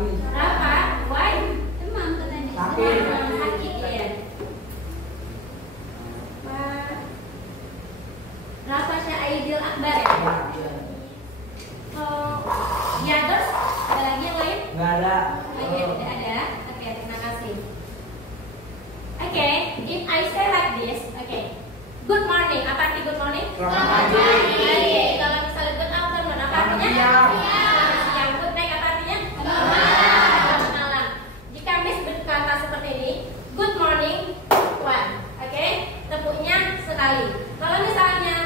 Rafa, why? Demam katanya. Sakit ya. Rafa Aidil Akbar ya? Ya terus ada lagi yang lain? Nggak ada. Tidak ada. Oke, terima kasih. Oke, if I say like this, oke. Good morning, apa arti good morning? Selamat pagi. Oke, kalau misalnya good afternoon, apa artinya? Siang. Good night, apa artinya? Selamat malam. Jika Miss berkata seperti ini, good morning, one. Oke, tepuknya sekali. Kalau misalnya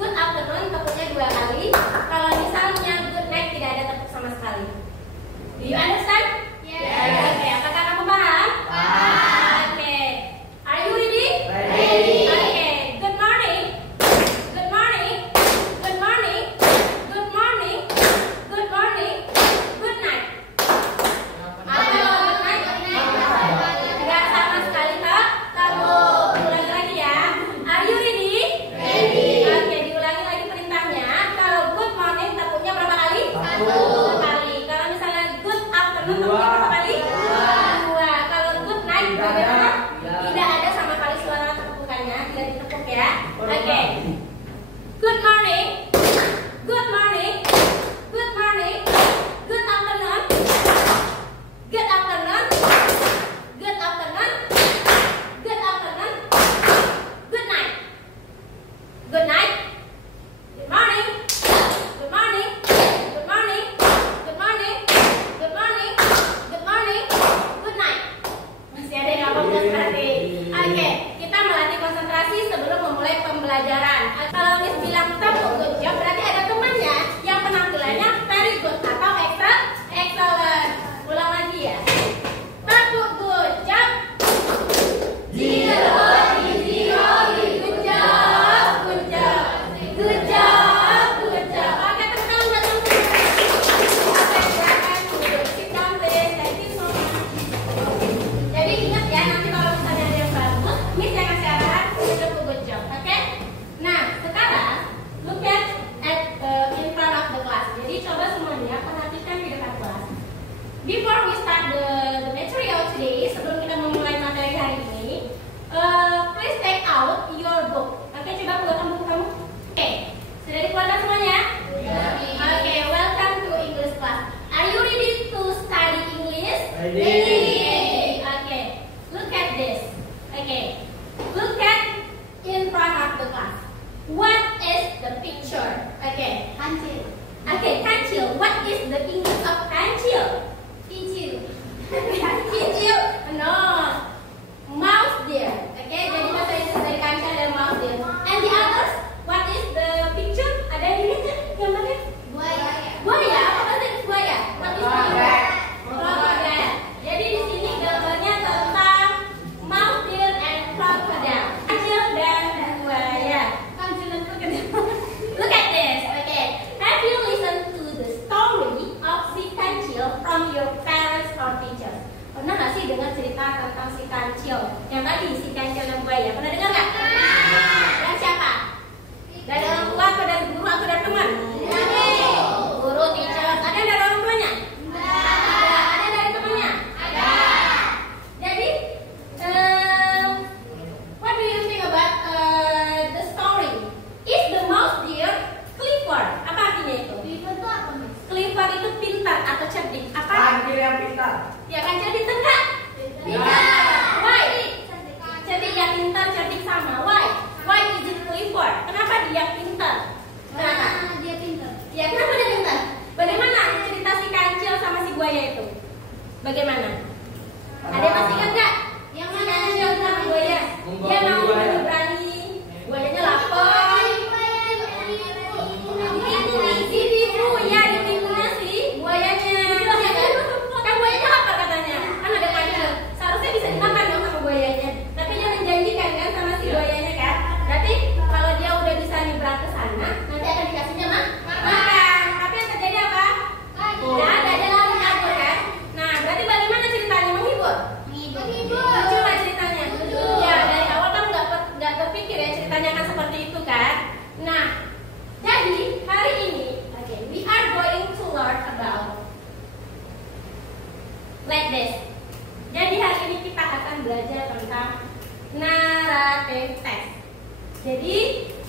good afternoon, tepuknya 2 kali. Kalau misalnya good night, tidak ada tepuk sama sekali. Do you understand? Yes. Oke, apakah kamu paham? Oke. Are you ready? Ready. Oke. Good morning. Good morning. Good morning. Good morning. Good morning. Good night. Halo, good night. Enggak sama sekali, Kak. Kamu ulangi lagi ya. Are you ready? Ready. Oke, diulangi lagi perintahnya. Kalau good morning tepuknya berapa kali? 1 kali. Kalau misalnya good afternoon tepuknya berapa kali? 2. Kalau good night bagaimana? Tidak ada sama kali suara tepukannya, tidak ditepuk ya. Oke. Good morning. Good morning. Good morning. Good afternoon. Good afternoon. Good afternoon. Good afternoon. Good night. Good night. Good morning. Good morning. Good morning. Good morning. Good morning. Good morning. Good night. Masih ada yang ngomong berarti. Oke, kita melatih konsentrasi sebelum memulai pembelajaran. Kalau Miss bilang tepuk good job, berarti ada temannya yang penampilannya very good atau excellent. Ulang lagi ya. Tepuk good job. Zero. Good job. Good job. Good job. Good job. Oke, tepuk tangan buat teman-teman. Oke, silakan duduk. Sit down please. Thank you so much. Jadi ingat ya, nanti kalau misalnya ada yang bagus, Miss yang kasih arahan untuk good job, oke? Nah, sekarang look at in front of the class. Jadi coba semuanya perhatikan di depan kelas. Before we start the material today, sebelum kita memulai materi hari ini, please take out your book. Oke, coba keluarkan buku kamu. Oke, sudah dikeluarkan semuanya? Oke, welcome to English class. Are you ready to study English? Ready. Okay, look at this. Okay, look at in front of the class. What is the picture? Okay, kancil. Okay, kancil. What is the English of kancil? Kicil. Kicil? No. Mouse deer. Okay, jadi bahasa Inggris dari kancil adalah mouse deer. And the others? What is the picture? Ada yang dilihat kan gambarnya? Buaya. Buaya? Apa bahasa Inggris buaya? What is the English? Crocodile. Jadi di sini gambarnya tentang mouse deer and crocodile. Kancil dan buaya. Kancil dan crocodile. Look at this. Okay. Have you listened to the story of si kancil from your parents or teachers? Pernah nggak sih dengar cerita tentang si kancil? Yang tadi si kancil dan buaya. Pernah dengar nggak? Dan siapa? Dari orang tua atau dari guru atau dari teman? Guru, teacher. Ada yang dari orang tuanya? Ada dari temannya? Jadi, what do you think about the story? Is the mouse deer clever? Apa artinya itu? Clever itu apa, Miss? Clever itu pintar atau cerdik. Apa? Kancil yang pintar. Ya kan cerdik enggak? Pintar. Why? Cerdik ya, pintar, cerdik sama. Why? Why is it clever? Kenapa dia pintar? Kenapa? Dia pintar. Ya, kenapa dia pintar? Bagaimana cerita si kancil sama si buaya itu? Bagaimana? Ada yang masih ingat nggak? Yang Si mana? kancil sama buaya. Dia mau berani. Buayanya lapar. Ditipu ya, ditipunya si buayanya. Ya kan? Kan buayanya lapar katanya. Kan ada kancil. Seharusnya bisa dimakan dong sama buayanya. Tapi dia menjanjikan kan sama si buayanya kan. Berarti kalau dia udah bisa nyebrang ke sana, nanti akan dikasihnya makan. Tapi yang terjadi apa? Tidak ada, dia lari kabur kan. Nah, berarti bagaimana cerita like this. Jadi hari ini kita akan belajar tentang narrative text. Jadi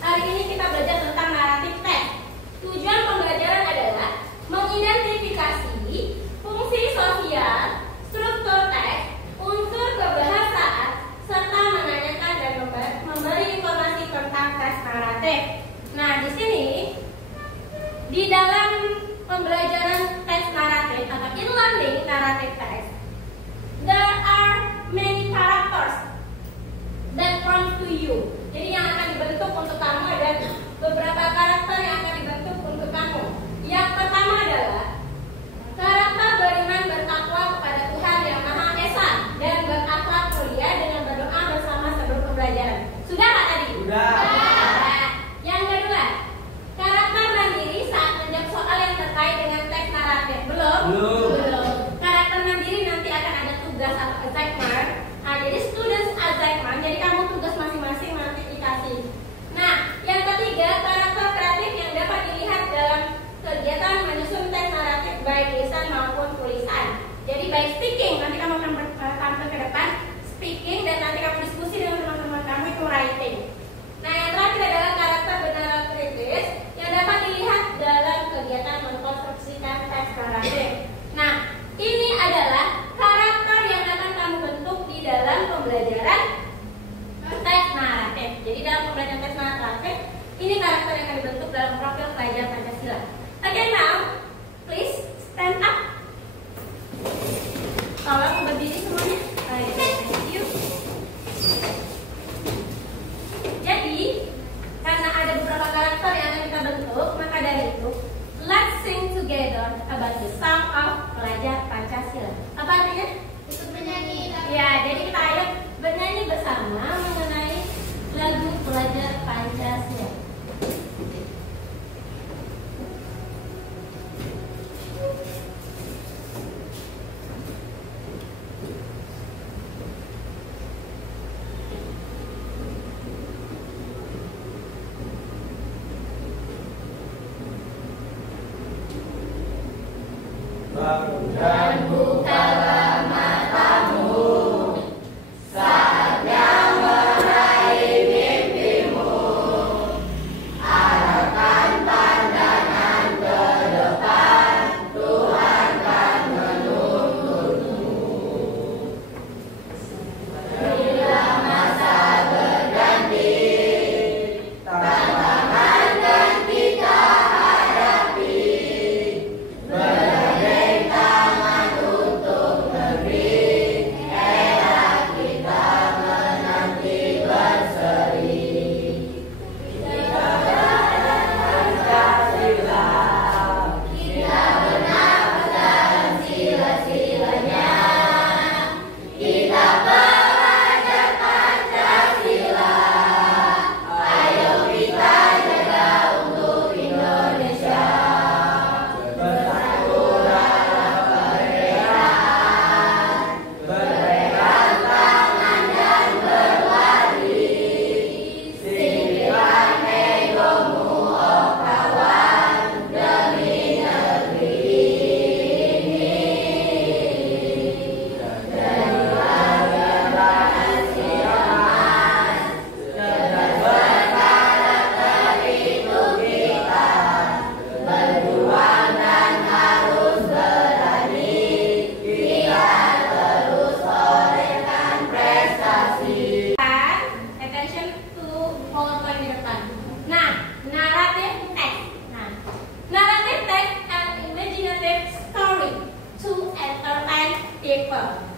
hari ini kita belajar tentang narrative text. Tujuan pembelajaran adalah mengidentifikasi fungsi sosial, struktur teks, unsur kebahasaan, serta menanyakan dan memberi informasi tentang teks naratif. Nah, di sini di dalam pembelajaran teks naratif atau in learning narrative text, there are many characters that prompt to you. Jadi yang akan dibentuk untuk kamu ada beberapa karakter yang akan dibentuk untuk kamu. Yang pertama adalah karakter beriman bertakwa kepada Tuhan yang Maha Esa dan berakhlak mulia dengan berdoa bersama sebelum pembelajaran. Sudah nggak tadi? Sudah. Nah, yang kedua, karakter mandiri saat menjawab soal yang terkait dengan teks naratif. Belum? Belum. Karakter mandiri nanti akan ada tugas atau assignment. Nah, jadi students assignment. Jadi kamu tugas masing-masing nanti dikasih. Nah, yang ketiga, karakter kreatif yang dapat dilihat dalam kegiatan menyusun teks naratif baik lisan maupun tulisan. Jadi by speaking, nanti kamu akan tampil ke depan speaking dan nanti kamu diskusi dengan teman-teman kamu itu writing. Nah, yang terakhir adalah karakter benar kritis yang dapat dilihat dalam kegiatan mengkonstruksikan teks naratif. Nah, ini adalah karakter yang akan kamu bentuk di dalam pembelajaran teks naratif. Jadi dalam pembelajaran teks naratif, ini karakter yang akan dibentuk dalam profil pelajar Pancasila. Okay, now please stand up. Tolong berdiri semuanya. Thank you. Jadi karena ada beberapa karakter yang akan kita bentuk, maka dari itu let's sing together about the song of pelajar Pancasila. Apa artinya? Ikut menyanyi. Ya, jadi kita ayo bernyanyi bersama mengenai lagu pelajar Pancasila. Dan bukalah matamu saatnya meraih mimpimu. Arahkan pandangan ke depan, Tuhan kan menuntunmu. Bila masa berganti, tantangan yang kita hadapi,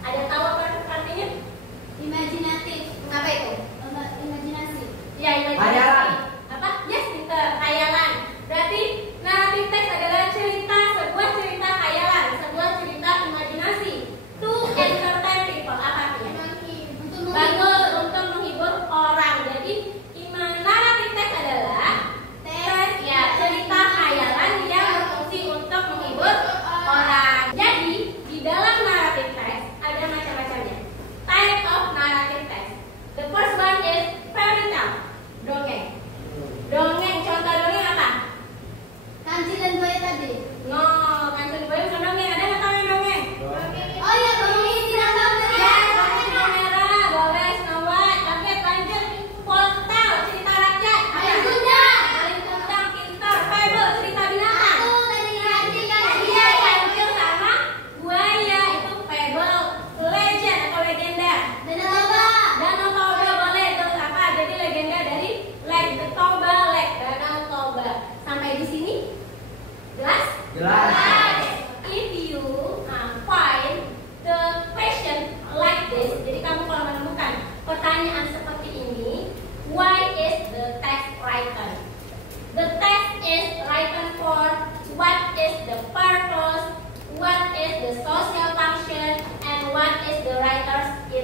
ada tahu apa artinya? Imajinatif. Apa itu? Imajinasi. Ya, imajinasi. Khayalan. Apa? Yes, pinter. Khayalan. Berarti narrative text adalah cerita, sebuah cerita khayalan, sebuah cerita imajinasi. To entertain people. Apa artinya? Bagus, untuk menghibur orang. Jadi narrative text adalah teks, ya, cerita khayalan yang berfungsi untuk menghibur orang. Jadi di dalam narrative text ada macam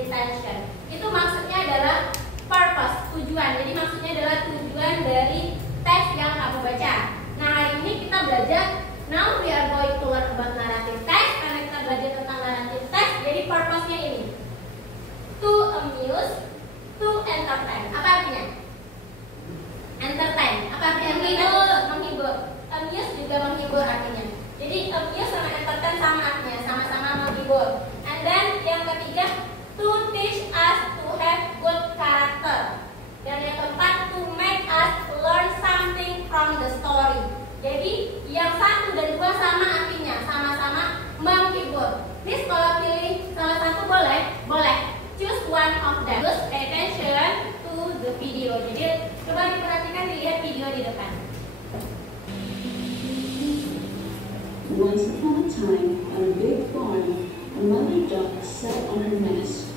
intention. Itu maksudnya adalah purpose, tujuan. Jadi maksudnya adalah tujuan dari teks yang kamu baca. Nah, hari ini kita belajar, now we are going to learn about narrative text. Karena kita belajar tentang narrative text, jadi purpose-nya ini to amuse, to entertain. Apa artinya? Entertain. Apa artinya? Menghibur. Amuse juga menghibur artinya. Jadi amuse sama entertain sama artinya, sama-sama menghibur. And then yang ketiga, to teach us to have good character. Dan yang keempat, to make us learn something from the story. Jadi yang satu dan dua sama artinya, sama-sama menghibur. Please kalau pilih salah satu boleh? Boleh. Choose one of them. Just pay attention to the video. Jadi coba diperhatikan, dilihat video di depan. Once upon a time, on a big farm, a mother duck sat on her nest.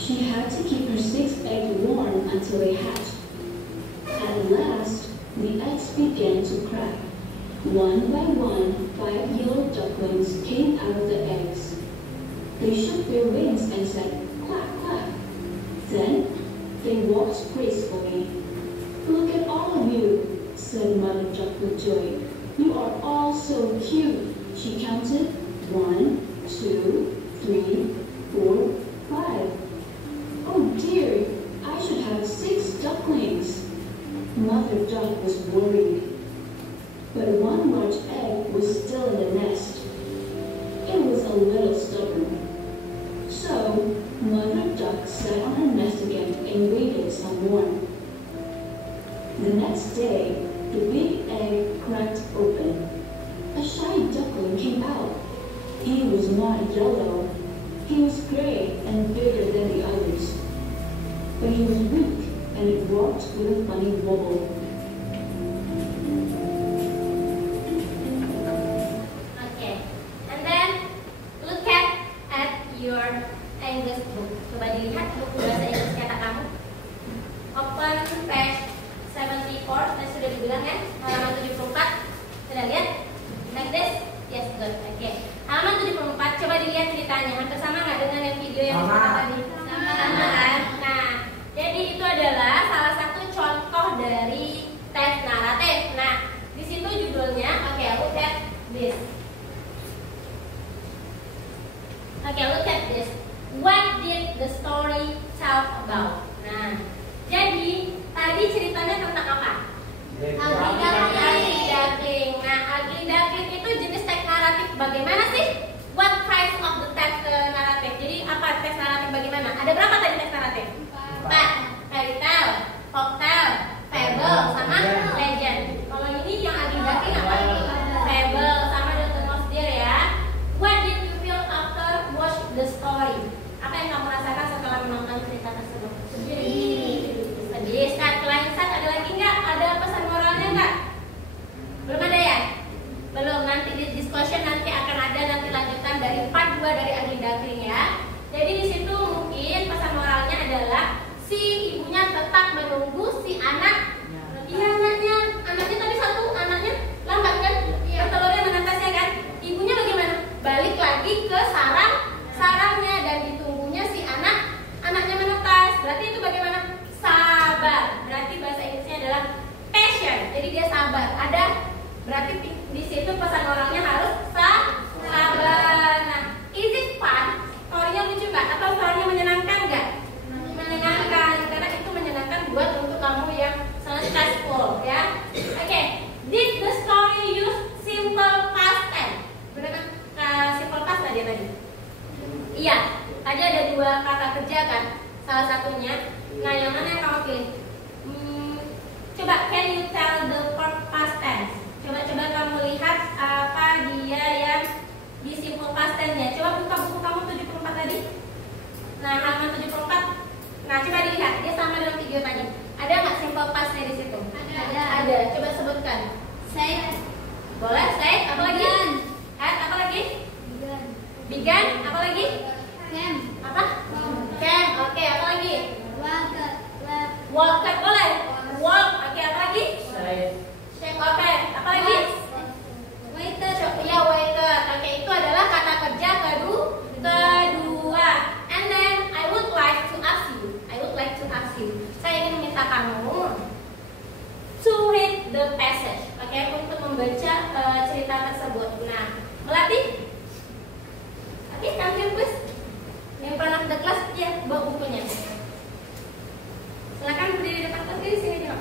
She had to keep her 6 eggs warm until they hatched. At last, the eggs began to crack. One by one, 5 yellow ducklings came out of the eggs. They shook their wings and said, "Quack, quack." Then, they walked gracefully. "Look at all of you," said Mother Duck with joy. "You are all so cute." She counted 1, 2, 3, 4, 5. "Oh dear, I should have 6 ducklings." Mother Duck was worried. But one large egg was still in the nest. It was a little stubborn. So, Mother Duck sat on her nest again and waited some more. The next day, the big egg cracked open. A shy duckling came out. He was not yellow. He was gray and bigger than the others. But he was weak and it walked with a funny wobble. Okay, and then look at your English book. Coba dilihat buku bahasa Inggris cetak kamu. Open page 74. Tadi sudah dibilang ya, halaman 74. Sudah lihat? Like this? Yes, good. Okay. Halaman 74. Coba dilihat ceritanya. Hampir sama nggak dengan yang video yang kita tadi? Sama kan? Nah, jadi itu adalah salah satu contoh dari teks naratif. Nah, di situ judulnya, oke, look at this. Okay, look at this. What did the story tell about? Nah, jadi tadi ceritanya tentang apa? Ugly duckling. Nah, ugly duckling itu jenis teks naratif bagaimana sih? What kinds of the text naratif? Jadi apa teks naratif bagaimana? Ada berapa tadi teks naratif? 4. Fairy tale, folktale, fable, sama legend. Kalau ini yang ugly duckling apa? Fable sama The Nose Deer ya. What did you feel after watch the story? Apa yang kamu rasakan setelah menonton cerita tersebut? Sedih. Selain ada lagi nggak? Ada pesan moralnya nggak? Belum ada ya? Belum. Nanti di discussion nanti akan ada nanti lanjutan dari part 2 dari ugly duckling ya. Jadi di situ mungkin pesan moralnya adalah si ibunya tetap menunggu si anak. Iya anaknya tadi satu, anaknya lambat kan? Telurnya menetasnya kan? Ibunya bagaimana? Balik lagi ke sarangnya dan ditunggunya si anaknya menetas. Berarti itu bagaimana? Sabar. Berarti bahasa Inggrisnya adalah patient. Jadi dia sabar. Ada berarti di situ pesan moralnya harus sabar. Nah, is it fun? Story-nya lucu nggak? Atau story-nya menyenangkan nggak? Menyenangkan, karena itu menyenangkan buat untuk kamu yang sangat stressful ya. Oke, did the story use simple past tense? Benar kan? Simple past tadi. Iya, tadi ada 2 kata kerja kan? Salah satunya. Nah, yang mana yang kamu pilih? Coba, can you tell the past tense? Coba kamu lihat apa dia yang di simple past tense-nya. Coba buka buku kamu 74 tadi. Nah, halaman 74. Nah, coba dilihat, dia sama dengan video tadi. Ada nggak simple past-nya di situ? Ada. Coba sebutkan. Say. Boleh, say. Apa lagi? Apa lagi? Began. Apa lagi? Camp. Apa? Camp. Oke, apa lagi? Walk. Boleh. Walk. Oke, apa lagi? Shake. Oke, apa lagi? Waiter. Ya, waiter. Oke, itu adalah kata kerja kedua. And ya, bawa bukunya. Silakan berdiri di depan kelas di sini juga.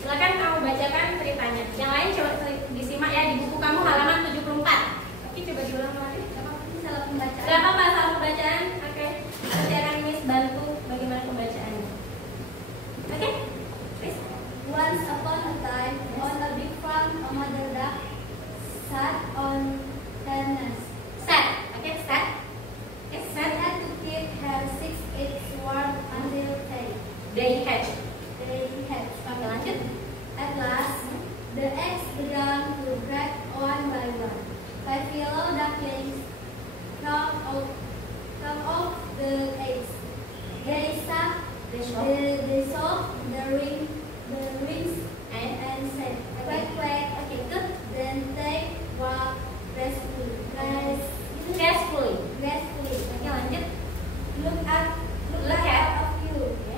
Silakan kamu bacakan ceritanya. Yang lain coba disimak ya di buku kamu halaman 74. Oke, coba diulang lagi. Salah pembacaan. Gak apa-apa salah pembacaan. Oke. Nanti akan Miss bantu bagaimana pembacaannya. Oke? Please. Once upon a time, on a big farm, a mother duck sat on her nest. Set. Oke, set. Oke, She set. had to keep her 6 eggs warm until They hatch. they hatched. Oke, lanjut. At last, the eggs began to crack one by one. 5 yellow ducklings come off the eggs. They sucked They show. they saw the rings and said, quack quack. Okay, good. Then they walked gracefully. Carefully. Gracefully. Oke, lanjut. Look at of you, Oke.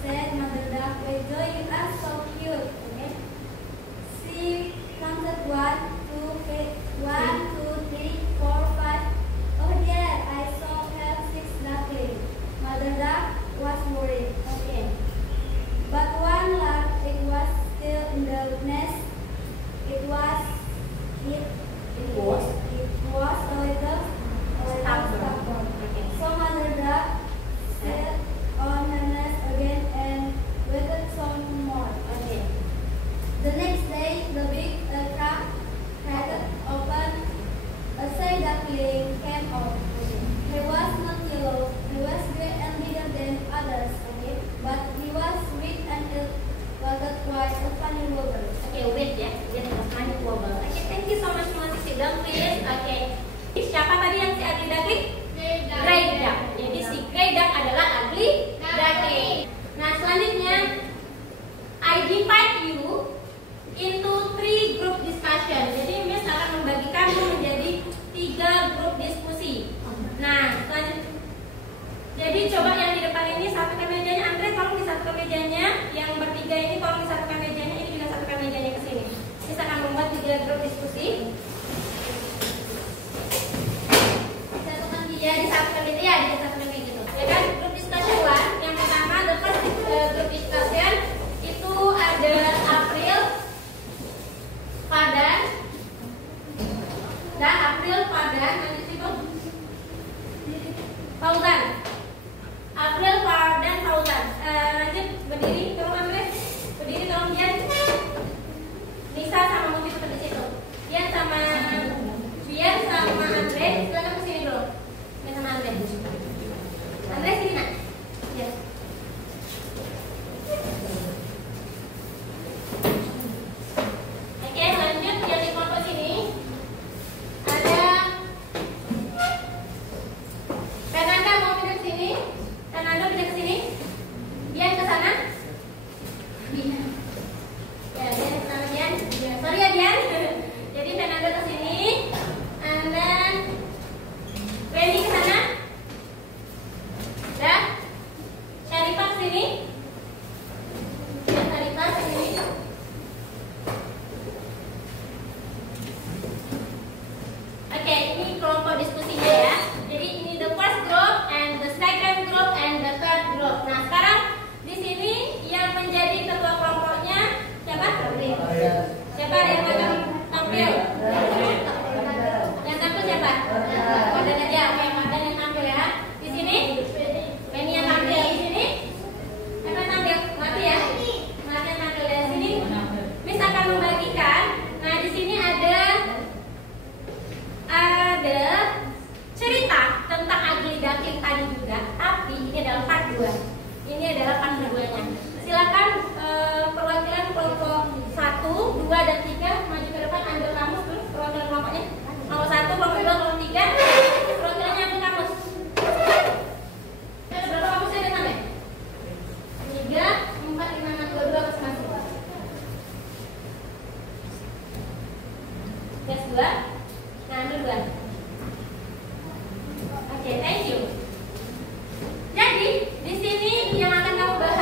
said Mother Duck. Wiggle, you are so cute. Oke. She counted 1, 2, 3, 4, 5. Oh dear, I saw her 6 ducklings. Mother Duck was worried. Oke. But one large egg was still in the nest. It was a little stubborn. Okay. So Mother Duck sat on her nest again and waited some more. Okay. The next day, the big crack cracked open. A third duckling came out. He was not yellow. He was gray and bigger than others. Okay. But he was red and it was quite a funny wobble. Okay, wait ya. Dia harus main wobble. Okay, thank you so much, Mas. Sit down, please. Okay. Siapa tadi yang si ugly duckling? Grey duck. Jadi si grey duck adalah ugly duckling. Nah, selanjutnya I divide you into 3 group discussion. Jadi Miss akan membagikanmu menjadi 3 grup diskusi. Nah, selanjutnya jadi coba yang di depan ini satukan mejanya. Andre, tolong disatukan mejanya. Yang bertiga ini tolong disatukan mejanya. Ini juga satukan mejanya ke sini. Miss akan membuat 3 grup diskusi. Ya, disatukan gitu ya, disatukan kayak gitu. Ya kan, grup discussion one. Yang pertama, the first group discussion itu ada April, Padan, dan April, Padan, nanti situ Fauzan. April, Padan, Fauzan. Lanjut, berdiri, tolong Andre. Berdiri, tolong Dian. Nisa sama Muti seperti situ. Dian sama Andre, silakan kesini dulu. Sama Andre. Andre sini nak. Ya. Oke, lanjut yang di kelompok sini ada Fernanda mau pindah ke sini. Fernanda pindah ke sini. Dian ke sana. Ya, Dian ke sana Dian. Ya, sorry ya Dian. Jadi Fernanda ke sini. And then Reni ke sana. Ya. Syarifah ke sini. Ya, Syarifah ke sini. Oke, ini kelompok diskusinya ya. Jadi ini the first group and the second group and the third group. Nah, sekarang di sini yang menjadi ketua kelompoknya siapa? Siapa yang akan tampil? Yang tampil siapa? Madan aja. Oke, Madan yang tampil ya. Di sini Penny yang tampil di sini. Siapa yang tampil? Mati ya. Mati yang tampil dari sini. Miss akan membagikan. Nah, di sini ada cerita tentang ugly duckling tadi juga, tapi ini adalah part 2. Ini adalah part keduanya. Silakan perwakilan kelompok 1, 2, dan 3 maju ke depan, ambil kamus dulu perwakilan kelompoknya. Kelompok 1, kelompok 2, kelompok 3. Perwakilannya ambil kamus. Ada berapa kamusnya ada sampai? 3, 4, 5, 6, 2, 2 masing-masing. Tes 2. Nah, ambil 2. Oke, thank you. Jadi, di sini yang akan kamu bahas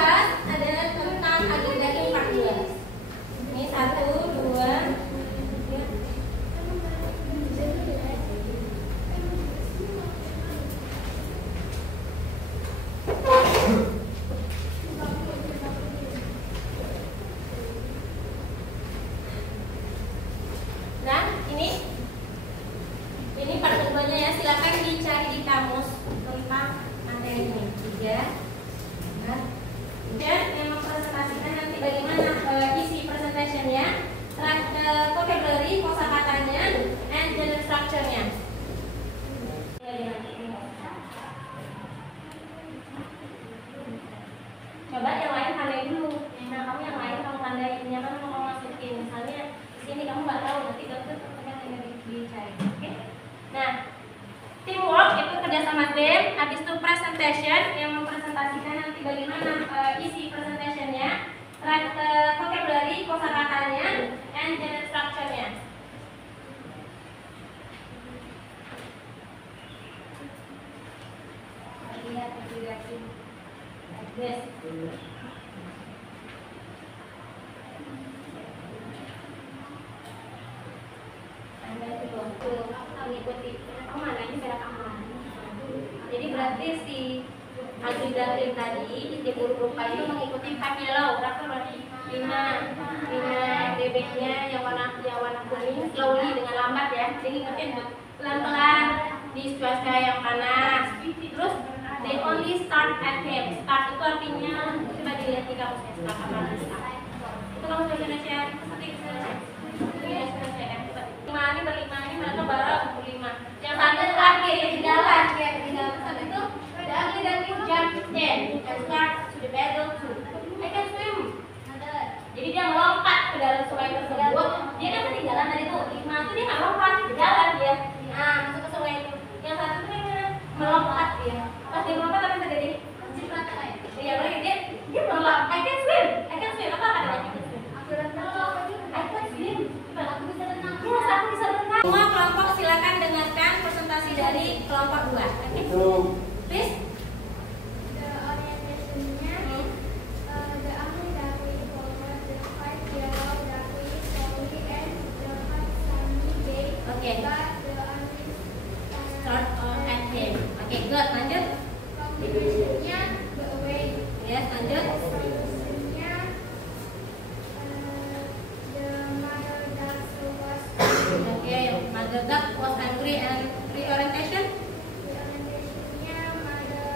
silakan dicari di kamus tentang materi ini. 3. Dan yang mempresentasikan nanti bagaimana isi presentationnya, vocabulary, kosakatanya, and general structure-nya. Coba yang lain tandai dulu. Nah, kamu yang lain kamu tandai ini apa kamu masukin. Misalnya di sini kamu nggak tahu, nanti dokter tekan yang dicari. Oke? Nah, teamwork itu kerjasama tim. Habis itu presentation yang mempresentasikan nanti bagaimana isi presentationnya, vocabulary, kosakatanya, and general structure-nya. Lihat aplikasi like this. Anda itu mengikuti mana ini berak aman. Jadi berarti si algoritma tadi di rupa itu mengikuti 5 yellow. Berapa berarti 5 dB-nya yang warna kuning slowly dengan lambat ya. Jadi ngikutin pelan-pelan di cuaca yang panas. Terus they only start at him. Start itu artinya coba dilihat di kamusnya start apa start. Itu kamu sudah share seperti itu. Ya sudah share. Ini berlima ini mereka baru 5. Yang satu terakhir yang di dalam satu itu dan jump in and start to the battle too. I can swim. Jadi dia melompat ke dalam sungai tersebut. Dia kan ketinggalan tadi tuh 5 itu dia nggak lompat ke jalan dia. Nah masuk ke sungai itu. Yang satu itu melompat dia. Pas dia melompat apa yang terjadi? Iya lagi dia melompat. I can swim. Apa katanya? I can swim. Aku bisa berenang. Semua kelompok silakan dengarkan presentasi dari kelompok 2. Oke. Please. The orientation-nya, the ugly duckling forward, the 5 yellow duckling slowly, and the hot sunny day. Okay. But the ugly Start at him. Oke, good. Lanjut. combination-nya the away. Yes, lanjut. Solution-nya, the mother duck was Oke, mother duck was angry and reorientation. the orientation-nya, mother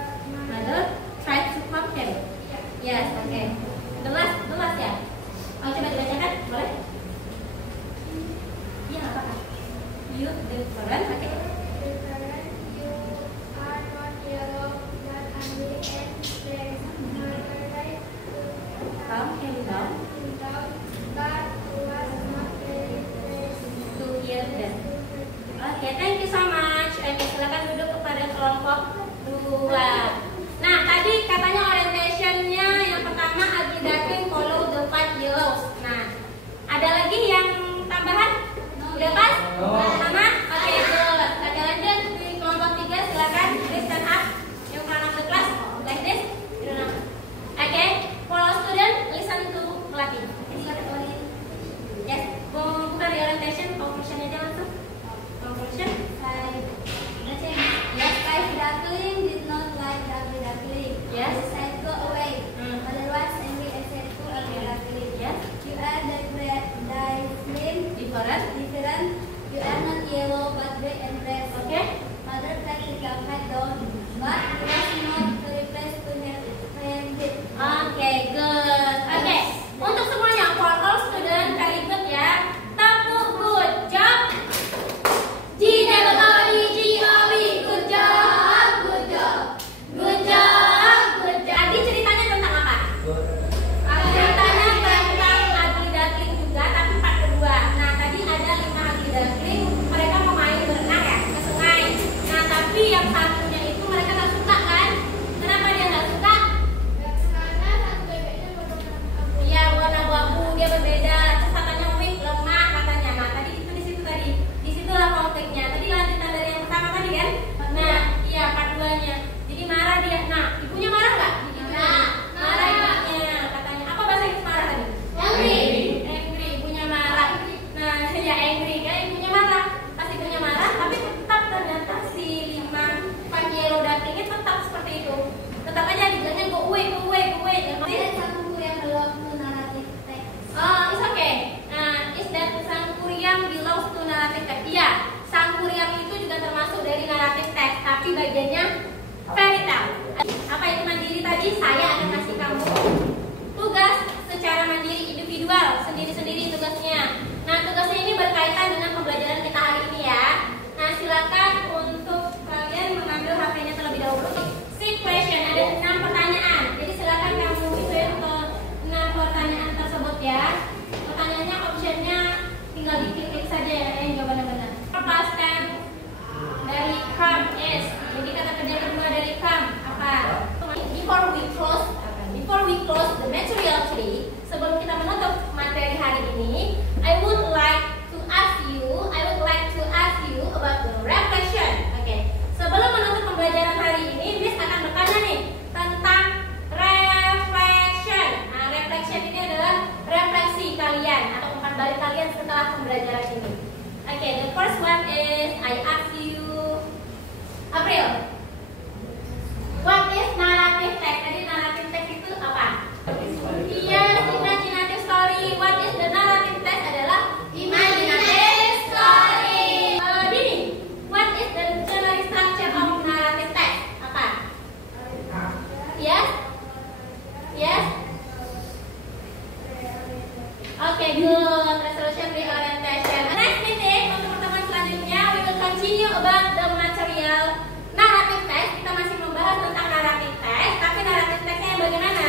about the material narrative text. Kita masih membahas tentang narrative text, tapi narrative textnya yang bagaimana?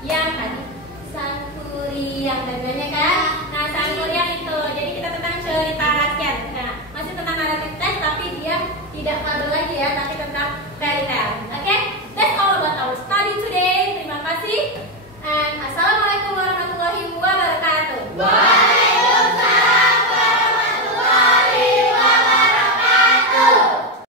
Yang tadi Sangkuriang tadinya kan? Nah, Sangkuriang itu. Jadi kita tentang cerita rakyat. Nah, masih tentang narrative text, tapi dia tidak fabel lagi ya, tapi tentang fairy tale. Oke? That's all about our study today. Terima kasih. And assalamualaikum warahmatullahi wabarakatuh.